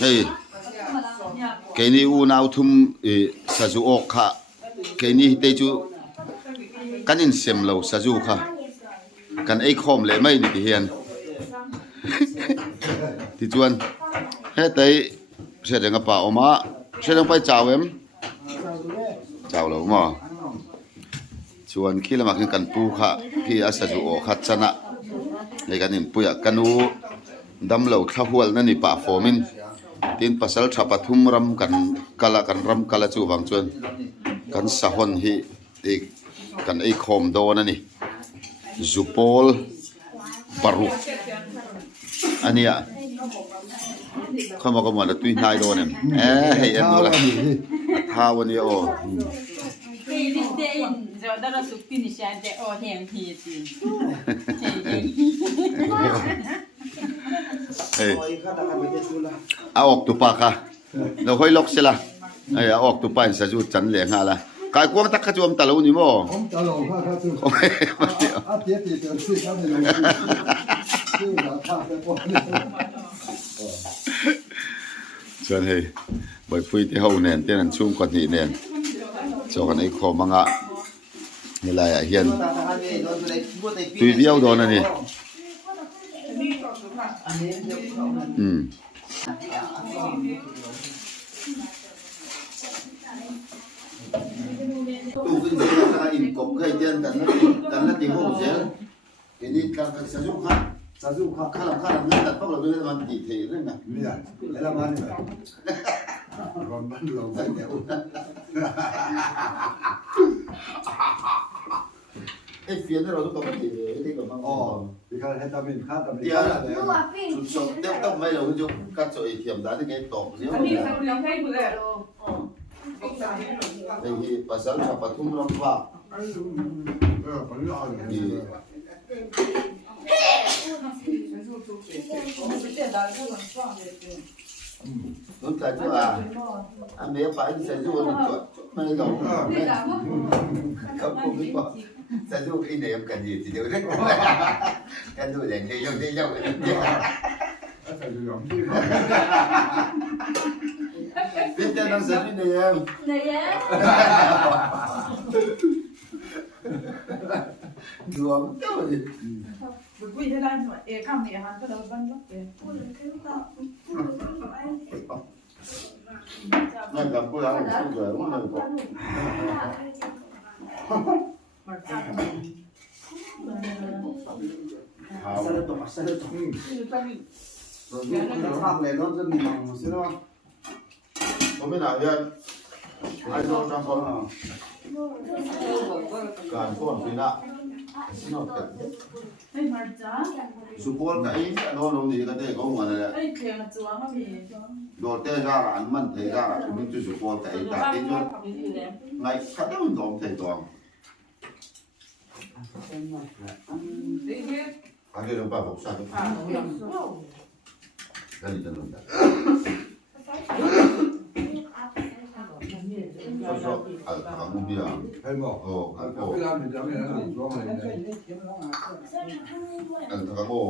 hey cái này u nào thum sa du ok kha cái này tây chu cái nhìn xem lâu sa du kha cái ấy khom lệ mấy thì hiền thì chuan hết tây sẽ được ngapa oma sẽ được phải chào em chào lâu mà chuan khi làm cái cần pu kha khi sa du ok khát chana lấy cái nhìn puya kanu đâm lâu thao hual nani pa formin tin pasal thapa thum ram kan ram kala chu wang chuan kan sahon hi kan ei khom do na ni zupol paru ania khama ko ma la tui nai do nem hei an la ha wani o a ok tu pa kha lo hoi lok sela ai a ok tu pa sa ju chan le nga la kai kuang tak kha chuam talo ni mo om talo kha kha chu a tie tie te si kha ne lo chu la kha te po ne chan hei bai phui te ho nen te nan chung ko ni nen cho kan ai kho manga ni la ya hian tui viau do na ni tu kinh tế là in cục hay tiền cần nó tìm hộ dễ cái đi cần sử dụng khác khá là người đặt pháp là người làm tỷ thể đấy nè mi ya la ma ne ron ban lo sai ne cái phiến đó nó có cái gì cái của mang thì khai hết ta mình khá ta mình tia là sụt sụt tiếp tục mấy đầu cái chung cắt sợi thiểm đá thì cái tổ nếu thì pasal siapa tu merempat Lúc ta chú anh bé phải đi xe du lịch mấy đầu không biết bao xe du khi này em cần gì thì đều rất em du dành đi dâu biết tên năm sinh đi em đùa đâu gì Quý thế này mà cam này hắn có đâu bắn lắm kìa. Này gặp cô giáo không rồi đúng không cô? Không biết nào vậy? Ai cho trong con? Càng con gì nè? Support cái nó gì cái đấy có mà này đồ tê ra là anh mình thấy ra là mình chưa support cái cả cái cho ngày khác đâu mình懂thấy懂anh cái đồng bào học sao cái gì đó không biết à hay mà cái làm mình làm này là do này thằng cô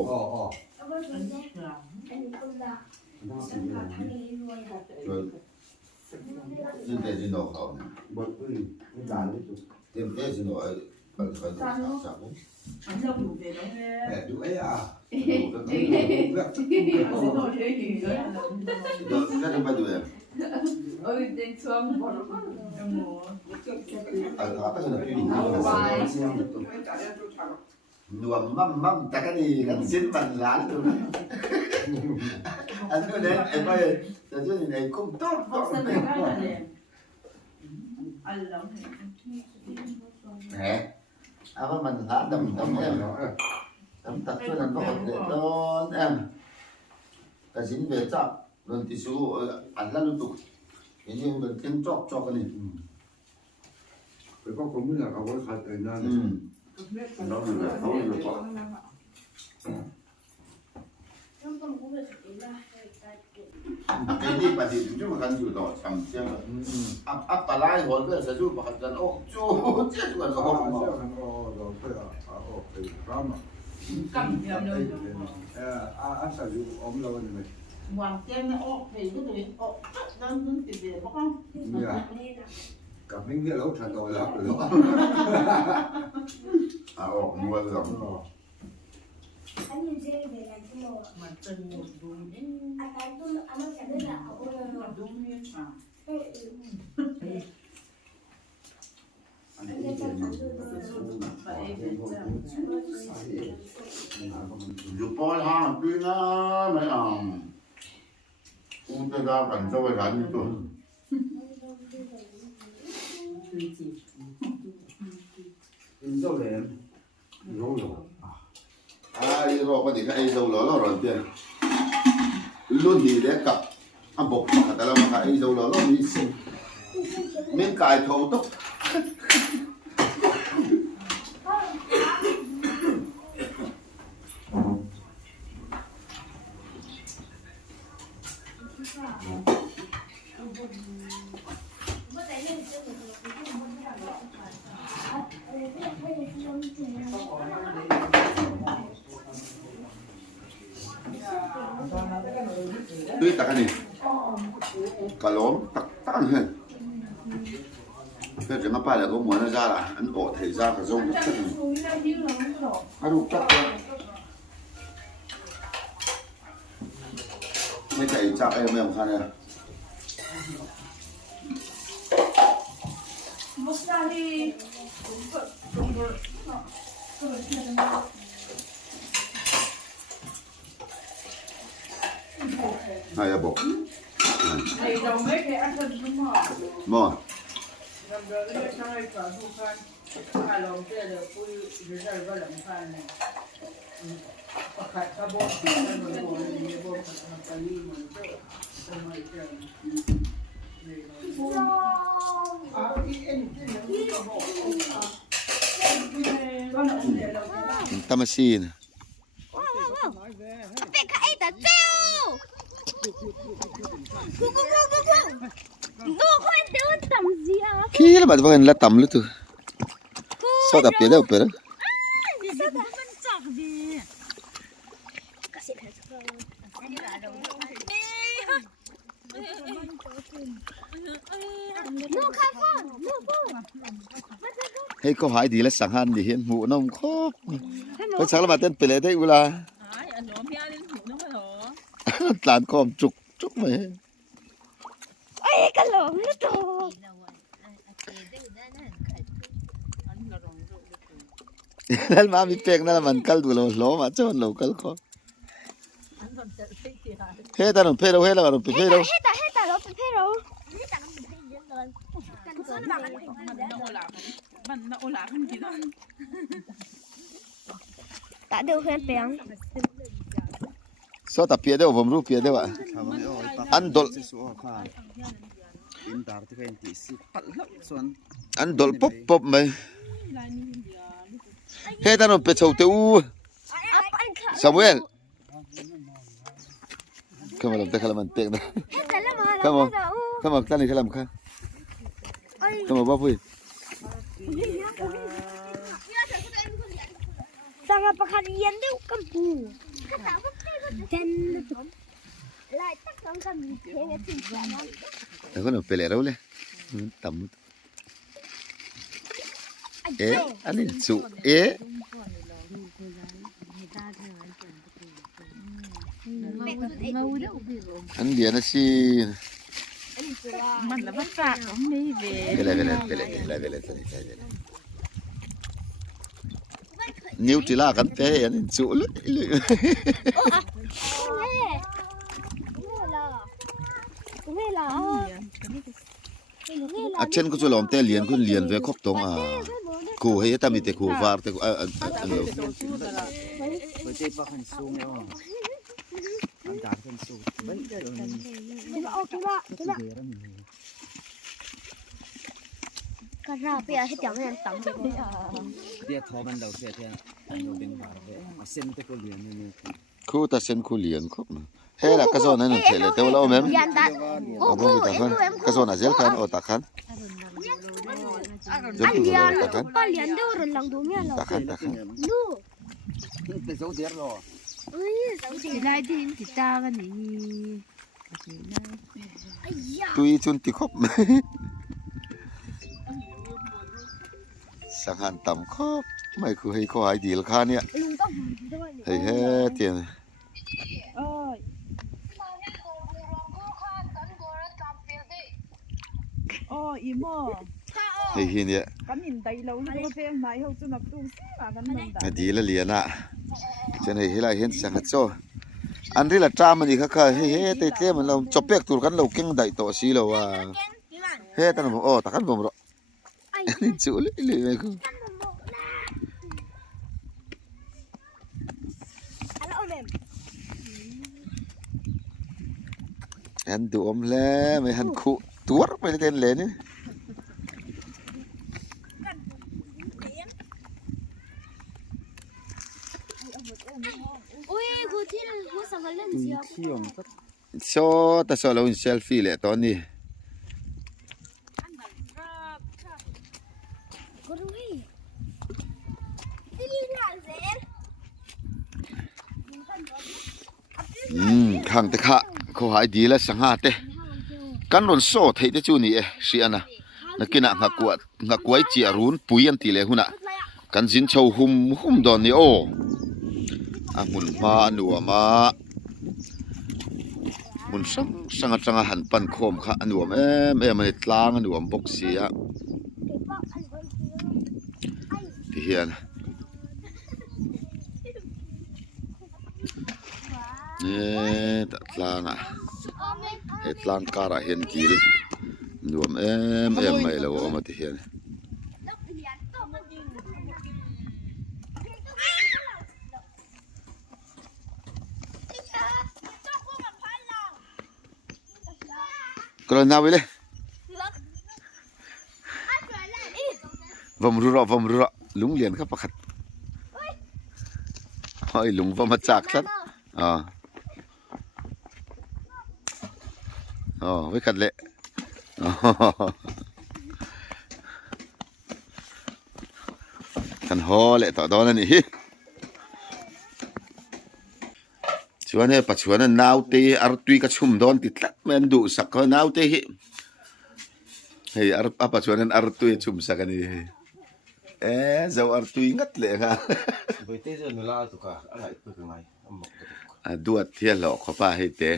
rồi xin thế xin đồ không bật cái đàn đấy chú tìm thế xin đồ ấy phải chả cũng đủ ấy à được cái này bao nhiêu em Den Turm war noch mắm ta cái gì gần xin bằng lá luôn anh nói đấy em ơi giờ chỗ này không tốt nè à mình thả đầm em đầm tập cho nên có để đón em cái gì về chợ rồi thì số ăn là lúc cái gì mình kiếm cho cái này phải có cũng là có cái khát ở nơi nó là không được có cái gì mà thì chúng mà cần chịu đỏ chậm xem áp bà lai hồi cái sẽ giúp bà cần ô chú chết rồi không rồi phải à cầm nhiều nơi à sao chú ốm lâu này หวานแก้มเนี่ยออกเห็นก็เลยออกนั่นนั่นติดเดียวเพราะ Mira, cambien de la otra, no la pero. เอาออกมัวเลยหรอ มันจะดูดูนี่ Acá ama cadela ahora ดูนี่ค่ะ อันนี้อีกเป็น ไปเองจ้ะ อยู่ปอยห้าปีนะไม่เอากูจะได้กันจะไปกันตัว คือจี In so dem. No, no. ไอ้รอกมันอีกไอ้เจ้าหล่อเราหล่อเตี้ยรุ่นนี้เด็กกับอ่ะบอกแต่เรามาไอ้เจ้าหล่อเรามีสิ่งมีกายเขาตุ๊ก Tuy tắc này cả lốm tắc tắc hơn cái chuyện apa là có muốn nó ra là ăn ổ thể ra cả rông chắc này ăn đủ chắc rồi mấy thầy chắc em khăn này Mostly này là bộ thầy đồng mấy cái ăn thân đúng không? mò Làm được cái sai cả thu khăn, hai lòng kia được vui dưới đây có lòng khăn này. Pakai kabut, kan berburu ni berburu kali mana tu, sama itu. Tamasin Bé cái ta treo. Ngô khoan tiêu tầm gì à? khi là bạn vẫn là tầm luôn tu sao tập biết đâu biết đó Sao ta vẫn chọc gì? Ngô khá phone, ngô phone. hay có hỏi gì là sáng han thì hiện mũ nông khóc có sáng là bạn tên pele đấy ula làm com trục trục mày Ôi cái lỗ nó to.นั่นมามีเป็กนั่นมันกัลดูโลโลมาจนโลกัลเขาเฮ้ยตาหนุ่มเพลเราเฮ้ยเราหนุ่มเพลเรา Hết ta nó phải phê rồi. Đã đều hết béng. sao tập biết đâuผมรู้เปียได้ว่ะอันดอล อินดาร์ที่เป็นที่สิปัดแล้วส่วน อันดอลป๊บป๊บไหมเฮ้ยตาหนุ่มเป็ดเฉาเต้าซามูเอลเข้ามาลำแต่ขลังมันเป็กนะ Hết là màเข้ามา nó đâu. เข้ามาตั้งนี่ขลังค่ะเข้ามาบ้าพุ้ย Sang apa kalian tu kampu. Kata apa dan lại tất cả các mình thế này thì sao nó แต่คนหนุ่มเปลี่ยนแล้วเลยต่ำเอ๊ะอันนี้สุเอ๊ะอันเดียวนะสิ Mình là bắt phạt không đi về. เวลานิ้วจีลากันเป๊ะอันนี้สุเลย nghe là อาเช่นก็จะลองเตะเลียนคุณเลียนไว้ครบตรงครูให้ตามีแต่ครูฟาร์แต่อันนี้ ไม่ใช่ปะคันสูงแล้วอินดาร์คันสูงไม่ได้เลย cái bạ ก็ราไปให้เดี๋ยวมันต่ำ เดี๋ยวทอมันเราเสียแทนอันเราเป็นบาร์เว่าเส้นตะกุเลียนนี่ ครูแต่เส้นครูเลียนครบเฮ้ยล่ะก็สอนนั่นเฉยแต่ว่าเราแม่ ยันตัด เอาไปตักกันก็สอนอาเซียนกันเอาตักกันจน anh ตัว liền ตักกัน ba liền đâu rồi lòng đúng nghe ตักกัน nu เป็นโซเดียร์หรอ chỉ lại thì ta cái gì ai da ตุยจุนติครบ สังหารต่ำครบไม่คือให้เขาหายดีราคาเนี่ย ลุงต้องด้วย เฮ้ยเฮ้เตียน อีโม่ เฮ้ยเนี่ย กันหินไตเราลูกเฟียงไหนเขาจะนับตู้สิมากันมันได้ ดีละเลียนะจนเฮ้ยละเห็นสังหัดโซอันที่ละจ้ามันอีกค่ะเฮ้ยเต้มันเราจบเปียกตัวกันเราเก่งได้ต่อสิเราว่าเฮ้ยตอนนั้นโอ้ตะกันผมรอนี่จูเลยไม่คือ อันดูอมแล้วไม่หันคู่ตัวไปเต้นเลยนี่ ui cô thiên cô sao mà lên gì เที่ยวก็ โชแต่โชเราเซลฟี่แหละตอนนี้ cô đuôi đi làm gì ข้างแต่ข้าเขาหายดีแล้วสังหารเตะกันรอนโซ่ไทยเตจูนี่เสียนะนักกินหักกวยเจียรุนปุยอันตีเลยหุ่นอ่ะกันจินเชาหุ่มดอนนี่โอ้มุนมาหนัวมามุนสังหันปันโคมค่ะหนัวมันตลางหนัวบกเสียที่เฮียนนี่ตลางอ่ะตลางการะเห็นกิลหนัวไม่แล้วมาที่เฮียนก็เลยนาวิเลยวมรู้ลุงเรียนครับประคัดเฮ้ยลุงว่ามาจากสัตว์ไว้ขัดเละกันฮอเละต่อตอนนั้นนี่ชวนให้ปัจจุบันนาวเตะอาร์ตุยกระชุ่มโดนติดละแมนดูสักคนนาวเตะเฮ้ยปัจจุบันอาร์ตุยชุ่มสักกันนี่เจ้าอาร์ตุยงัดเลยค่ะ ไปเที่ยวนู่นละตุกะอะไรไปเป็นไงดูดเที่ยวหลอกเขาป้าให้เตะ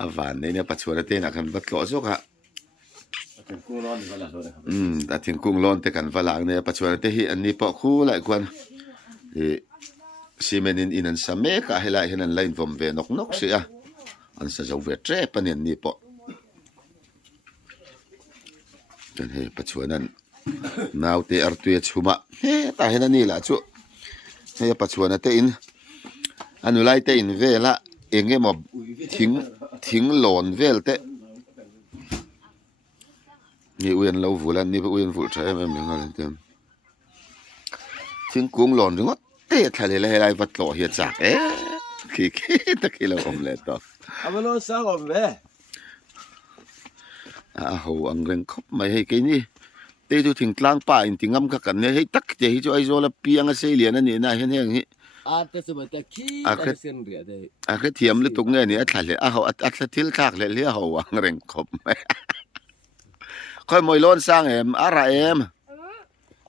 อาวันเนี่ยปัจจุบันเตะนักกันบัดหล่อสุกะถึงกุ้งร้อนก็ละเลยครับ แต่ถึงกุ้งร้อนแต่กันฝรั่งเนี่ยปัจจุบันเตะอันนี้ปอกคู่หลายคนซีเมนินอินันสมัยก็ให้หลายให้นั่นไล่ผมเวนกเสียอันจะจะเวทเร่ปนินนี่ปอกจนให้ปัจจุบันนั้นนาวเตะอาร์ตุยชุมะแต่ให้นั่นนี่แหละจู่ให้ปัจจุบันเตะอินอันนู้นไล่เตะอินเวละเองก็มาทิ้งหลอนเวลเตะนี่อุยนเราฟูแล้วนี่เป็นอุยนฟูใช่ไหมมึงอะไรเต็มทิ้งกุ้งหลอนถึงว่าเตะทะเลอะไรวัดหล่อเฮียจักขี้ตะกี้เราอมเลยต่อเอาไปโลสักอมเว้โหอังเริงคบไม่ให้กินนี่เตะดูถึงกลางป่าอินติงำกันเนี่ยให้ตักเจให้จ่อยโซละเปียงเสียเหรียญนั่นนี่นะเห็นอย่างนี้แต่สมัยตะกี้แต่เส้นเรียดเลยแค่เทียมหรือตรงเนี่ยทะเลเขาอัดทิลทักเลยเลี้ยเขาอังเริงคบค่อยมวยล้นสร้างอะไร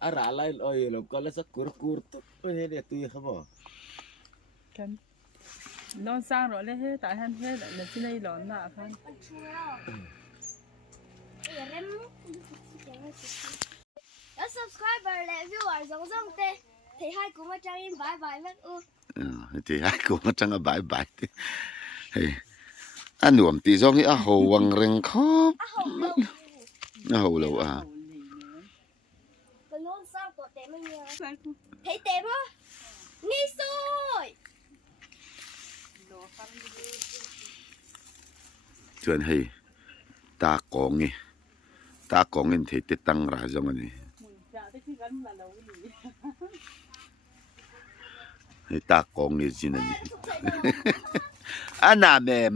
อะไรเอ้ยเราก็แล้วสักกูตุ๊บไปเฮ็ดตุยครับบ่กันนอนสร้างรถเลยเฮ้แต่ท่านเฮ้แต่ที่ในหลอนน่ะท่าน แล้ว subscriber และ viewer สองเต้ที่ให้กูมาจังอินบายบายแม่ที่ให้กูมาจังบายบายเฮ้ยอันหนุ่มตีจงที่หัวงเริงคบหัวเราก็ล้นสร้างตัวเต็มไม่เยอะเฮ้ยเต็มอ่ะนี่สวยชวนให้ตากองไงตากองเงินที่ติดตั้งราจงอันนี้ให้ตากองนี่สินั่นนี่อันน่ะแม่ม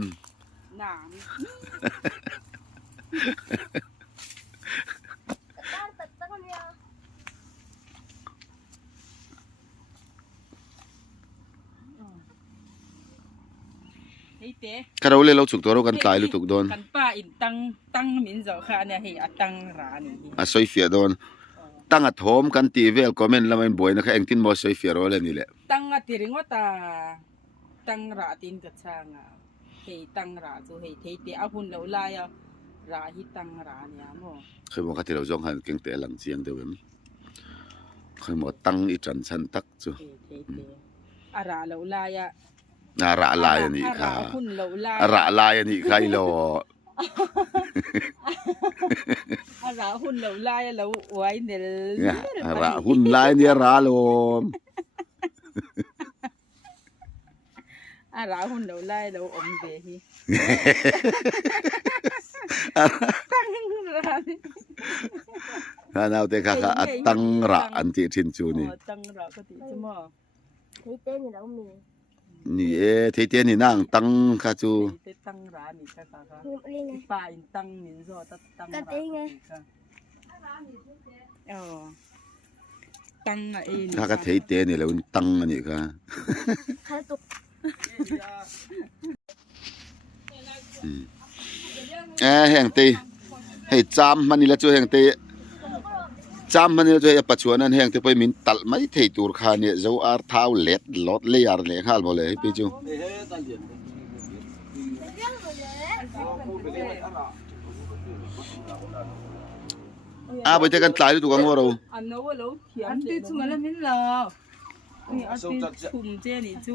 เตะ ถ้าเราเล่นเราถูกตัวเรากันตายหรือถูกโดน กันป้าอินตั้งมินเจ้าค่ะเนี่ยให้ตั้งร้านนี่ อ่ะซอยเฟียโดนตั้งอัดโถมกันตีเวลคอมเมนต์แล้วมันบ่อยนะคะเองตินบ่ซอยเฟียโรเลยนี่แหละ ตั้งอะติริงว่าตาตั้งร้านตินกับช่างอ่ะให้ตั้งร้านจูให้เตะเอาหุ่นเหลาลายอ่ะร้านที่ตั้งร้านเนี่ยมั้ง เคยบอกว่าที่เราจ้องหันเก่งแต่หลังเสียงเดียวกันเคยบอกตั้งอีจันชันตักจู เตะอาร้านเหลาลายอ่ะ อาระลายอันนี้ค่ะ หุ่นเหลาลาย อาระลายอันนี้ใครรอ อาร้านหุ่นเหลาลายเหลาไว้เดี๋ยว เนี่ยอาระหุ่นลายเนี่ยราโลม อาร้านหุ่นเหลาลายเหลาอมเดียตั้งร้าน ถ้าเราแต่ค่ะอัดตั้งระอันที่ทินจูนี่ ตั้งร้านก็ติดจะมั้ง thấy tên thì đâu mì นี่เทเตนี่นั่งตั้งค่ะจู ตั้งร้านนี่ค่ะค่ะ nhưng lên này ป้าอินตั้งมินโซตั้งร้านตั้งอะเอง ถ้าก็เทเตนี่แล้วตั้งอันนี้ค่ะ khai tục แห่งตีให้จำมันนี่ละจูแห่งตีจำมันนี่ละจูปัจจุบันนั้นแห่งตีไปมินตัลไม่เทตูร์คาเนี่ยจะอาร์เท้าเล็ดลดเลยอาร์เลยข้าลบ่เลยพี่จูไปเจอกันตายด้วยตัวกังวลเรา อันนู้นเราเขียนติดชุมอะไรไม่รอนี่อันติดชุมเจนี่จู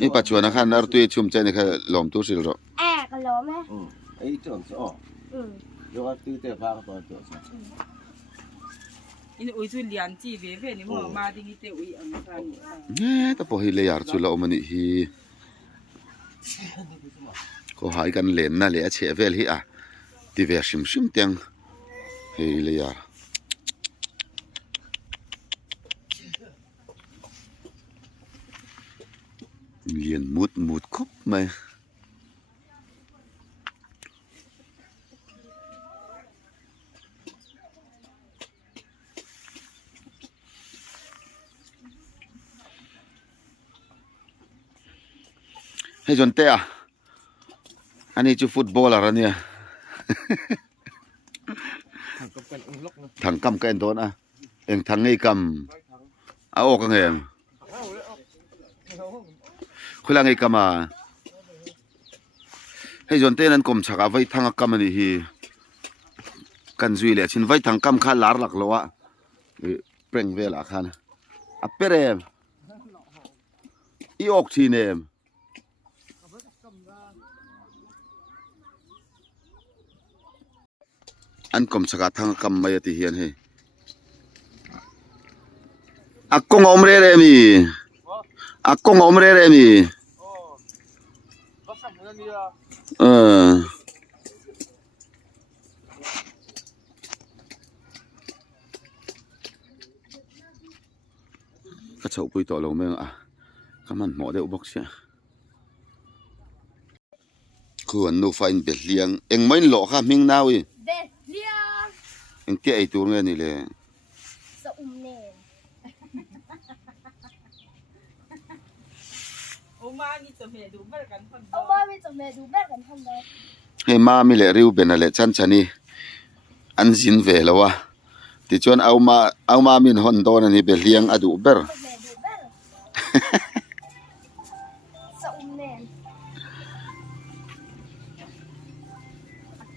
นี่ปัจจุบันนะครับอาร์ตุยชุมใจนี่ค่ะหลอมตู้สิเรา à cái lỗ mẹ ไอ้เจ้าอ๋อ ừ เดี๋ยวตื้อเตะพาก็ตัว อินอุ้ยจูเลียนจีเว่นี่มั้งมาดิ้งเตอุ้ยอันนั้น เนี่ยแต่พอฮิเลยอาร์จุละอมันนี่ฮีก็หายกันเล่นนะเลยเฉยเวลฮีอ่ะที่เวชิมชิมเตียงฮิเลยอาร์เลียนมุดครบไหมให้จนเตะอันนี้จะฟุตบอลอะไรเนี่ยถังกำกันโดนอ่ะเองถังไอ้กำเอาออกกันเองคุยลังไอ้กำมาให้จนเตะนั้นกลมฉากไว้ถังกำมันนี่กันจุยเลยชินไว้ถังกำข้าลาร์หลักแล้วอ่ะเปล่งเวลาคันอ่ะเปรมอีออกทีเนมอันกลมสกัดทางกำไม่ติเฮียนให้อักกงอมเรเรมีอักกงอมเรเรมีก็เฉาปุยต่อลงเมืองอ่ะก็มันหมอได้อุบกเสียควรนูไฟน์เปลี่ยงเอ็งไม่หลอกค่ะมิงนาวี về liang เอ็งเตี้ยไอตัวเงี้ยนี่เลย sợ nè โอ้มานี่จะเห็นดูเหมือนกันคน ông ơi bây giờ mẹ đủ bếp gần không đấy ให้มามีแหละริวเป็นอะไรฉันชะนี่อันสินเวแล้ววะที่ชวนเอามามินฮอนโตนั่นนี่ไปเลี้ยงอดูเบอร์ mẹ đủ bếp sợ nè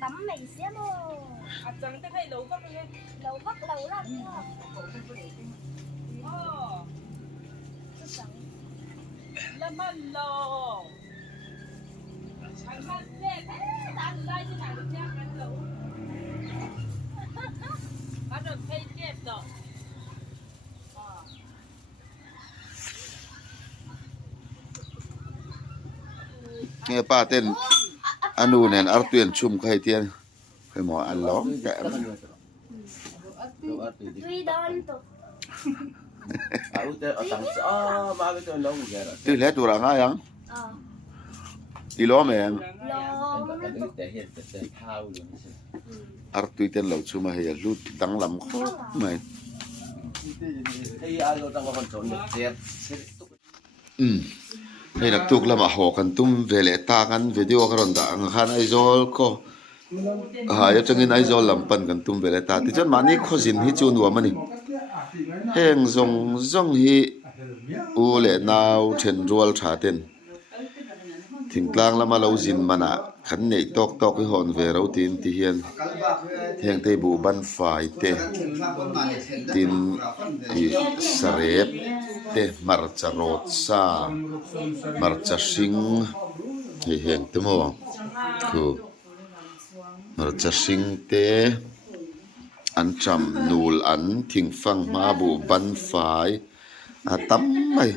tắm mày xé mồ อาจารย์จะให้เราก็ไม่ให้ lâu bắt lâu lắm อ๋อ cứ sống แล้วมันรอฉันก็เล่นดันได้ที่ไหนรู้จักกันเหรอมาเดินไปเจ็บดอกเนี่ยป้าเต้นอนูเนี่ยอาร์ตุยนชุมใครเตียนให้หมออันล้อมแก tuy đơn tụ เอาแต่เอาตังค์มาไปตัวน้องแกละ ตื่นแล้วตัวละง่ายยังตีล้อแม่ง lo แต่เห็นแต่เท้าอยู่นี่สิ อาร์ตุยเต้นเหล่าชุมให้ลุดดังลำคอไหม ไอ้อาเราต้องมาคอนโทรลเจ็บ hay nak tuk lama ho kan tum vele ta kan video karon da ang khan aizol ko ha ya changin aizol lampan kan tum vele ta ti chan mani khojin hi chu nuam ani heng zong zong hi u le naw then rual tha ten thingtlang lama lo zin mana khan nei tok tok hi hon ve ro tin ti hian heng te bu ban fai te tin i sarep te marcha rot sa marcha sing hi heng te mo ku marcha sing te an cham nul an thing fang ma bu ban fai a tam mai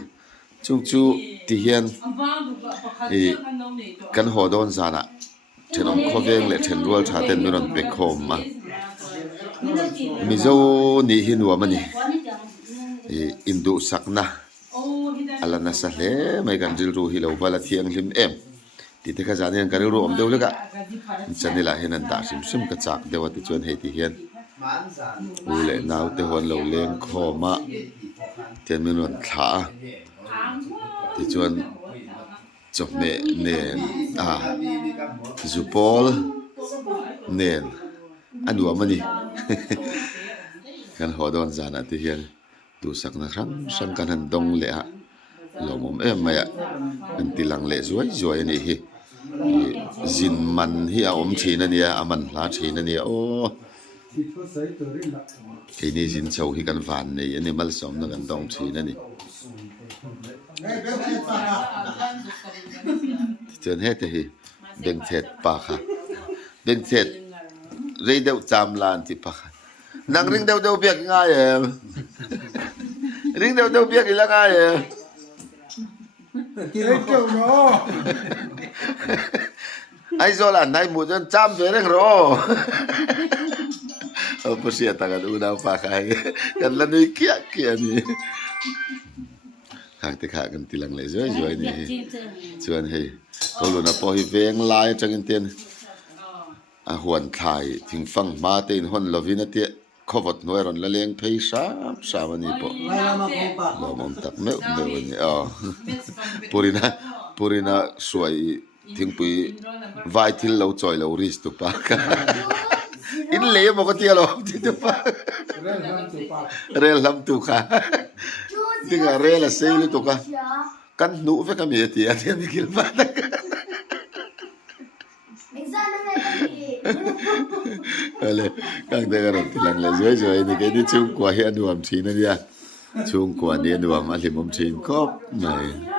chung chu ti hian i kan ho don zana thenom khoveng le then rual tha ten miron pe khom ma mi zo ni hi nuam ani i indu sakna alana sa hle mai kan dil ru hi lo wala thiang hlim em ti te kha jani an kan ru om deu leka chanila hian da sim sim ka chak dewa ti chuan hei ti hian u le naw te hon lo leng khoma ten miron thla ti chuan chok me nen zupol nen anuam ani kan hodon zana ti hian tu sakna sang kan han dong le a lomom em maya an tilang le zuai zuai ani hi zin man hi a om thin ani a aman hla thin ani o cái này xin chầu khi căn phản này anh em sống nó gần đông chỉ nữa nè chuyện hết thì bên thệt bạc ha bên thệt rây đeo chạm lan thì bạc nàng ring đeo đeo biết ngay em ring đeo đeo biết là ngay em ai rồi là nay một chân chạm về đấy rồi apa sih tangan udah pakai kan lalu kia ni hang te kan tilang le zoi zoi ni chuan hei ko lu na po hi veng lai changin ten a huan thai thing fang ma te in hon lovina te khowat noi ron la leng phei sa mani po lo mom tak me ni purina suai thing pui vai thil lo choi lo ris tu pa in le mo ko ti alo ti tu pa rel lam tu ka tinga rel sei lu tu ka kan nu ve ka mi ti a ti mi kil pa ale kang de garon ti lang le zoi zoi ni ke ni chung kwa hi anu am thi na ya chung kwa ni anu am ali mom chin kop mai